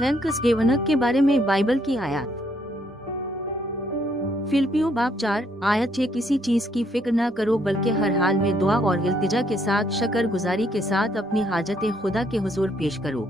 Thanks गिवनक के बारे में बाइबल की आयत। फिलिपियों बाब 4 आयत 6 किसी चीज की फिक्र न करो बल्कि हर हाल में दुआ और इल्तिजा के साथ शकरगुजारी के साथ अपनी हाजतें खुदा के हुजूर पेश करो।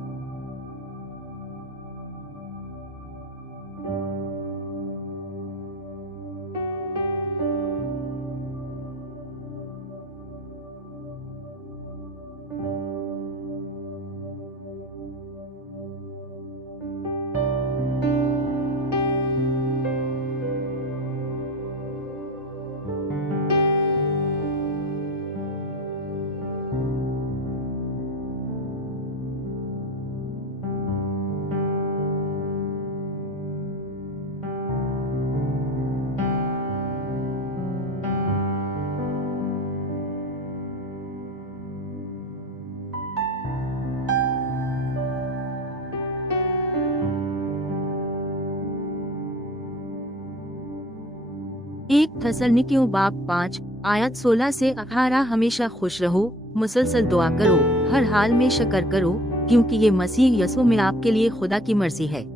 एक थस्सलुनीकियों बाब 5 आयत 16 से 18 हमेशा खुश रहो, मुसलसल दुआ करो, हर हाल में शक्र करो, क्योंकि ये मसीह यसू में आपके लिए खुदा की मर्जी है।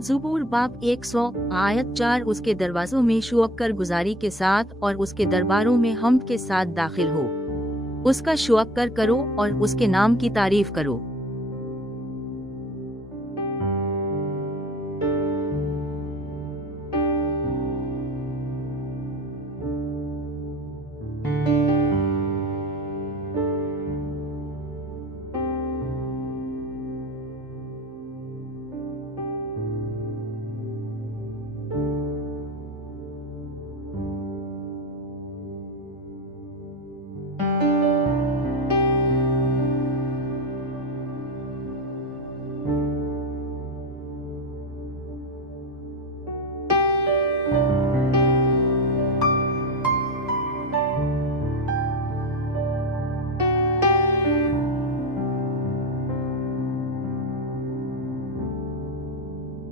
ज़ुबूर बाब 100 आयत 4 उसके दरवाजों में शुक्र गुजारी के साथ और उसके दरबारों में हम्द के साथ दाखिल हो। उसका शुक्र करो और उसके नाम की तारीफ करो।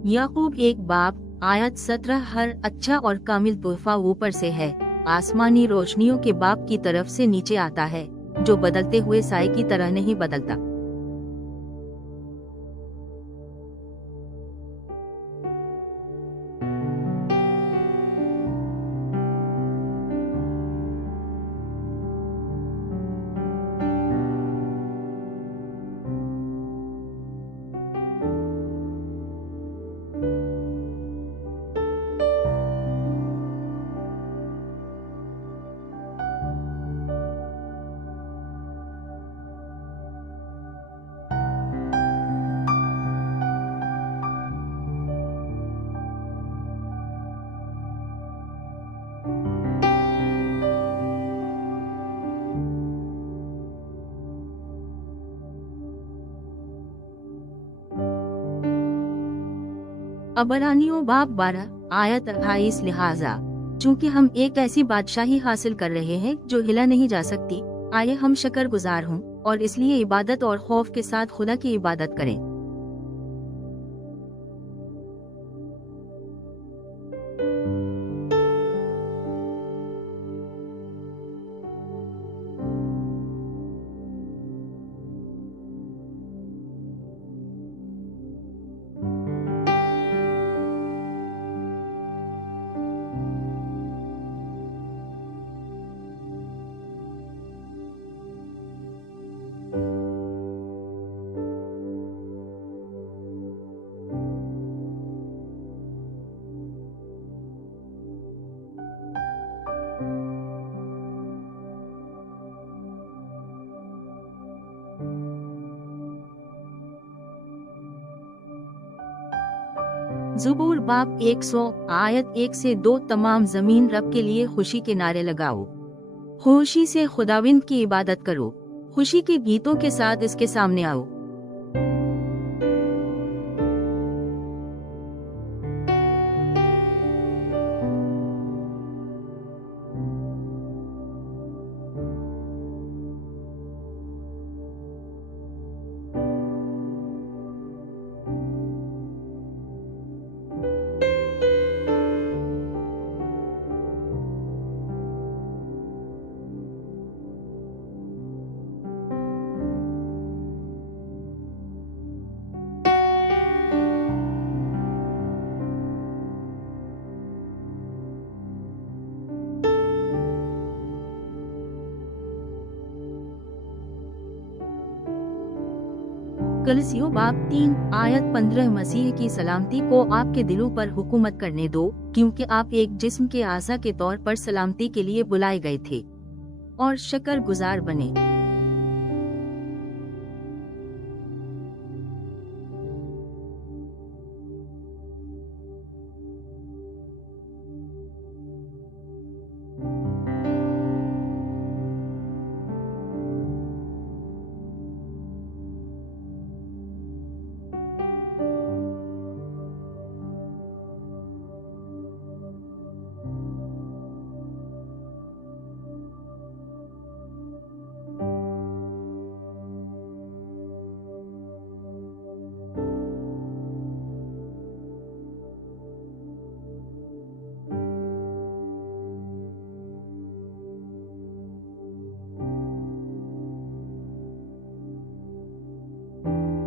याकूब एक बाब आयत 17 हर अच्छा और कामिल तोहफा ऊपर से है, आसमानी रोशनियों के बाप की तरफ से नीचे आता है, जो बदलते हुए साए की तरह नहीं बदलता। अबरानियों बाब 12 आयत 28 लिहाजा चूँकि हम एक ऐसी बादशाही हासिल कर रहे हैं जो हिला नहीं जा सकती, आइए हम शुक्रगुजार हों और इसलिए इबादत और खौफ के साथ खुदा की इबादत करें। ज़ुबूर बाब 100 आयत 1 से 2 तमाम ज़मीन रब के लिए खुशी के नारे लगाओ। खुशी से खुदाविंद की इबादत करो, खुशी के गीतों के साथ इसके सामने आओ। कलसियों बाब 3 आयत 15 मसीह की सलामती को आपके दिलों पर हुकूमत करने दो, क्योंकि आप एक जिस्म के आज़ा के तौर पर सलामती के लिए बुलाए गए थे और शकर गुजार बने।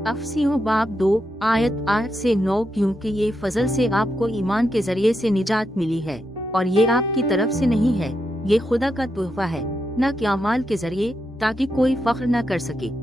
अफसियों बाब 2 आयत 8 से 9 क्योंकि ये फजल से आपको ईमान के जरिए से निजात मिली है और ये आपकी तरफ से नहीं है, ये खुदा का तोहफा है, न कि अमाल के जरिए, ताकि कोई फख्र न कर सके।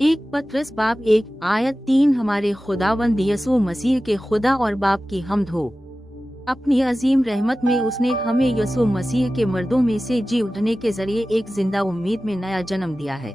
एक पत्रस बाब 1 आयत 3 हमारे खुदावंद यसू मसीह के खुदा और बाप की हम्द हो। अपनी अजीम रहमत में उसने हमें यसू मसीह के मर्दों में से जी उठने के जरिए एक जिंदा उम्मीद में नया जन्म दिया है।